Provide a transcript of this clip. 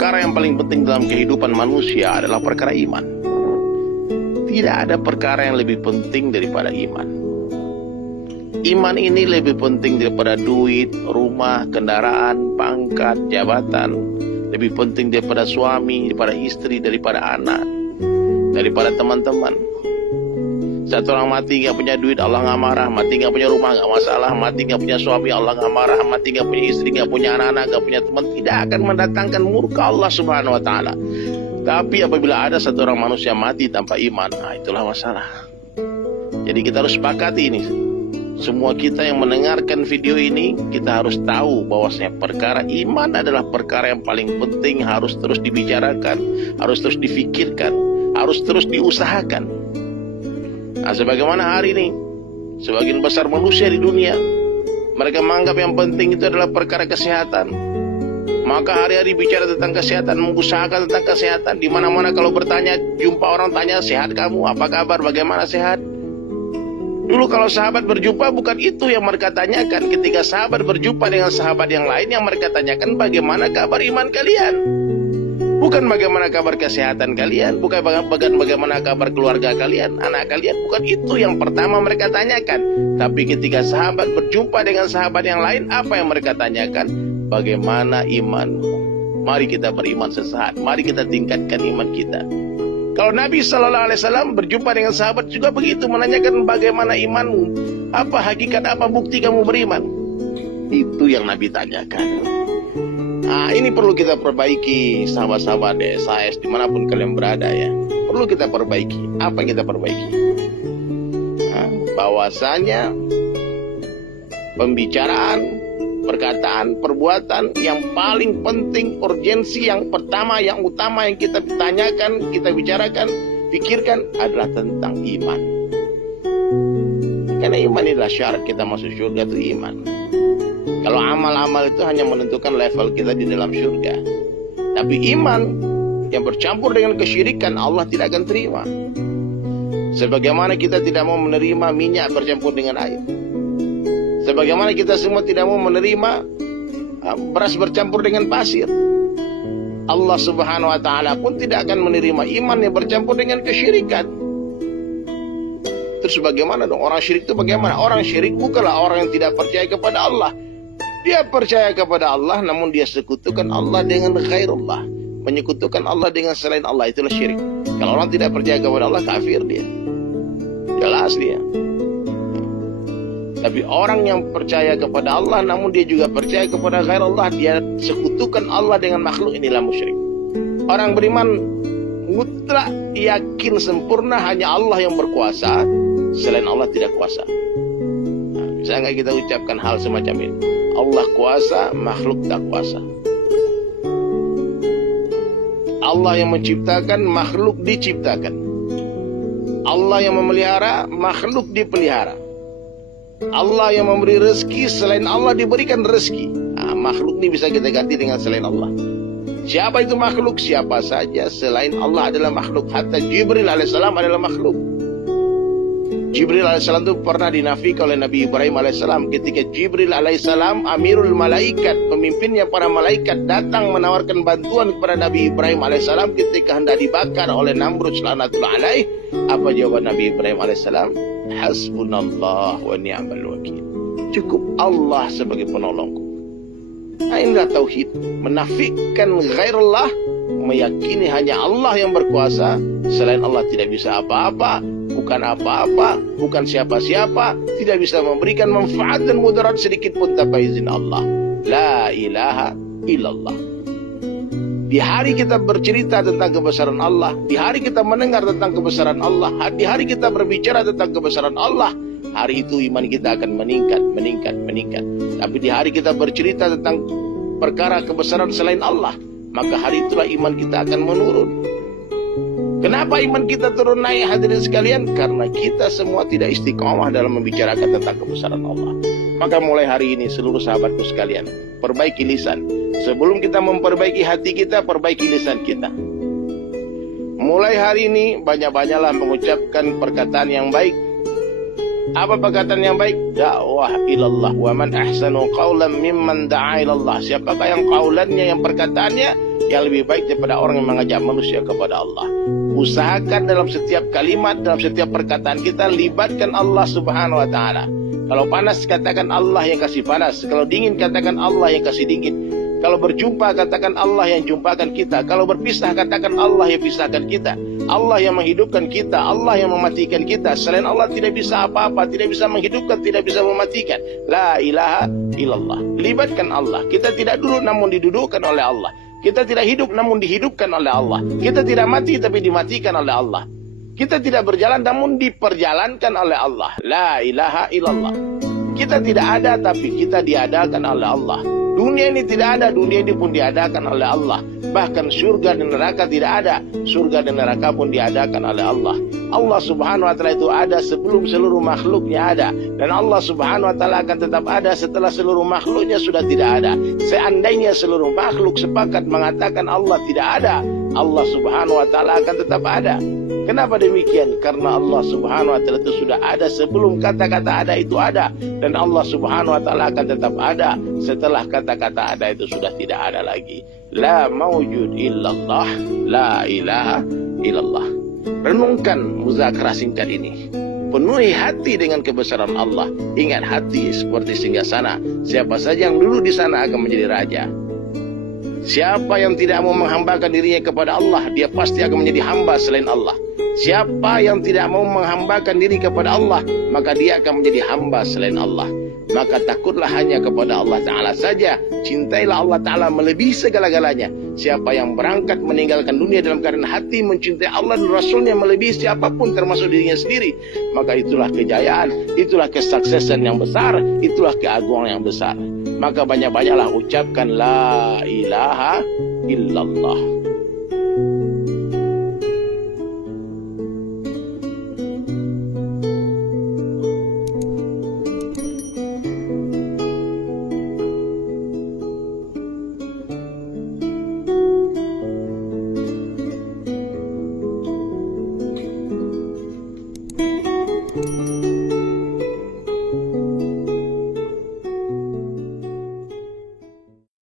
perkara yang paling penting dalam kehidupan manusia adalah perkara iman. Tidak ada perkara yang lebih penting daripada iman. Iman ini lebih penting daripada duit, rumah, kendaraan, pangkat, jabatan. Lebih penting daripada suami, daripada istri, daripada anak, daripada teman-teman. Satu orang mati gak punya duit, Allah gak marah. Mati gak punya rumah, gak masalah. Mati gak punya suami, Allah gak marah. Mati gak punya istri, gak punya anak-anak, gak punya teman, tidak akan mendatangkan murka Allah subhanahu wa ta'ala. Tapi apabila ada satu orang manusia mati tanpa iman, nah itulah masalah. Jadi kita harus sepakati ini. Semua kita yang mendengarkan video ini, kita harus tahu bahwasanya perkara iman adalah perkara yang paling penting, harus terus dibicarakan, harus terus difikirkan, harus terus diusahakan. Nah, sebagaimana hari ini sebagian besar manusia di dunia, mereka menganggap yang penting itu adalah perkara kesehatan. Maka hari-hari bicara tentang kesehatan, mengusahakan tentang kesehatan. Di mana-mana kalau bertanya, jumpa orang tanya, sehat kamu, apa kabar, bagaimana sehat? Dulu kalau sahabat berjumpa, bukan itu yang mereka tanyakan. Ketika sahabat berjumpa dengan sahabat yang lain, yang mereka tanyakan bagaimana kabar iman kalian. Bukan bagaimana kabar kesehatan kalian, bukan bagaimana kabar keluarga kalian, anak kalian. Bukan itu yang pertama mereka tanyakan. Tapi ketika sahabat berjumpa dengan sahabat yang lain, apa yang mereka tanyakan? Bagaimana imanmu? Mari kita beriman sesaat. Mari kita tingkatkan iman kita. Kalau Nabi SAW berjumpa dengan sahabat juga begitu, menanyakan bagaimana imanmu, apa hakikat, apa bukti kamu beriman. Itu yang Nabi tanyakan. Nah, ini perlu kita perbaiki, sahabat-sahabat SAS dimanapun kalian berada ya. Perlu kita perbaiki. Apa yang kita perbaiki? Nah, bahwasanya pembicaraan, perkataan, perbuatan yang paling penting, urgensi yang pertama, yang utama yang kita tanyakan, kita bicarakan, pikirkan adalah tentang iman. Karena iman adalah syarat kita masuk surga, itu iman. Kalau amal-amal itu hanya menentukan level kita di dalam surga. Tapi iman yang bercampur dengan kesyirikan, Allah tidak akan terima. Sebagaimana kita tidak mau menerima minyak bercampur dengan air. Sebagaimana kita semua tidak mau menerima beras bercampur dengan pasir. Allah subhanahu wa ta'ala pun tidak akan menerima iman yang bercampur dengan kesyirikan. Terus bagaimana dong? Orang syirik itu bagaimana? Orang syirik bukanlah orang yang tidak percaya kepada Allah. Dia percaya kepada Allah, namun dia sekutukan Allah dengan ghairullah. Menyekutukan Allah dengan selain Allah, itulah syirik. Kalau orang tidak percaya kepada Allah, kafir dia. Jelas dia. Tapi orang yang percaya kepada Allah, namun dia juga percaya kepada ghairullah, dia sekutukan Allah dengan makhluk, inilah musyrik. Orang beriman mutlak yakin sempurna hanya Allah yang berkuasa, selain Allah tidak kuasa. Nah, bisa nggak kita ucapkan hal semacam ini? Allah kuasa, makhluk tak kuasa. Allah yang menciptakan, makhluk diciptakan. Allah yang memelihara, makhluk dipelihara. Allah yang memberi rezeki, selain Allah diberikan rezeki. Nah, makhluk ini bisa kita ganti dengan selain Allah. Siapa itu makhluk? Siapa saja selain Allah adalah makhluk. Hatta Jibril alaihissalam adalah makhluk. Jibril alaihissalam itu pernah dinafikan oleh Nabi Ibrahim alaihissalam. Ketika Jibril alaihissalam, amirul malaikat, pemimpinnya para malaikat, datang menawarkan bantuan kepada Nabi Ibrahim alaihissalam ketika hendak dibakar oleh Namrud laknatullah alaih. Apa jawaban Nabi Ibrahim alaihissalam? Hasbunallah wa ni'mal wakil. Cukup Allah sebagai penolongku. Nah, inilah tauhid. Menafikan ghairullah, meyakini hanya Allah yang berkuasa, selain Allah tidak bisa apa-apa, bukan apa-apa, bukan siapa-siapa, tidak bisa memberikan manfaat dan mudarat sedikit pun tanpa izin Allah. La ilaha illallah. Di hari kita bercerita tentang kebesaran Allah, di hari kita mendengar tentang kebesaran Allah, di hari kita berbicara tentang kebesaran Allah, hari itu iman kita akan meningkat, meningkat, meningkat. Tapi di hari kita bercerita tentang perkara kebesaran selain Allah, maka hari itulah iman kita akan menurun. Kenapa iman kita turun naik, hadirin sekalian? Karena kita semua tidak istiqomah dalam membicarakan tentang kebesaran Allah. Maka mulai hari ini seluruh sahabatku sekalian, perbaiki lisan. Sebelum kita memperbaiki hati kita, perbaiki lisan kita. Mulai hari ini banyak-banyaklah mengucapkan perkataan yang baik. Apa perkataan yang baik? Dakwah ilallah. Wa man ahsanu qawlan mimman da'a ilallah. Siapakah yang qawlannya, yang perkataannya yang lebih baik daripada orang yang mengajak manusia kepada Allah. Usahakan dalam setiap kalimat, dalam setiap perkataan kita, libatkan Allah Subhanahu wa Ta'ala. Kalau panas, katakan Allah yang kasih panas. Kalau dingin, katakan Allah yang kasih dingin. Kalau berjumpa, katakan Allah yang jumpakan kita. Kalau berpisah, katakan Allah yang pisahkan kita. Allah yang menghidupkan kita, Allah yang mematikan kita. Selain Allah tidak bisa apa-apa, tidak bisa menghidupkan, tidak bisa mematikan. La ilaha illallah. Libatkan Allah. Kita tidak duduk namun didudukkan oleh Allah. Kita tidak hidup namun dihidupkan oleh Allah. Kita tidak mati tapi dimatikan oleh Allah. Kita tidak berjalan namun diperjalankan oleh Allah. La ilaha illallah. Kita tidak ada tapi kita diadakan oleh Allah. Dunia ini tidak ada, dunia ini pun diadakan oleh Allah. Bahkan surga dan neraka tidak ada, surga dan neraka pun diadakan oleh Allah. Allah Subhanahu wa Ta'ala itu ada sebelum seluruh makhluknya ada, dan Allah Subhanahu wa Ta'ala akan tetap ada setelah seluruh makhluknya sudah tidak ada. Seandainya seluruh makhluk sepakat mengatakan Allah tidak ada, Allah Subhanahu wa Ta'ala akan tetap ada. Kenapa demikian? Karena Allah Subhanahu wa Ta'ala itu sudah ada sebelum kata-kata ada itu ada, dan Allah Subhanahu wa Ta'ala akan tetap ada setelah kata-kata ada itu sudah tidak ada lagi. La mawjud illallah, la ilaha illallah. Renungkan muzakarah singkat ini. Penuhi hati dengan kebesaran Allah. Ingat, hati seperti singgasana. Siapa saja yang dulu di sana akan menjadi raja. Siapa yang tidak mau menghambakan dirinya kepada Allah, dia pasti akan menjadi hamba selain Allah. Siapa yang tidak mau menghambakan diri kepada Allah, maka dia akan menjadi hamba selain Allah. Maka takutlah hanya kepada Allah Ta'ala saja. Cintailah Allah Ta'ala melebihi segala-galanya. Siapa yang berangkat meninggalkan dunia dalam keadaan hati mencintai Allah dan Rasulnya melebihi siapapun termasuk dirinya sendiri, maka itulah kejayaan, itulah kesuksesan yang besar, itulah keagungan yang besar. Maka banyak-banyaklah ucapkan la ilaha illallah.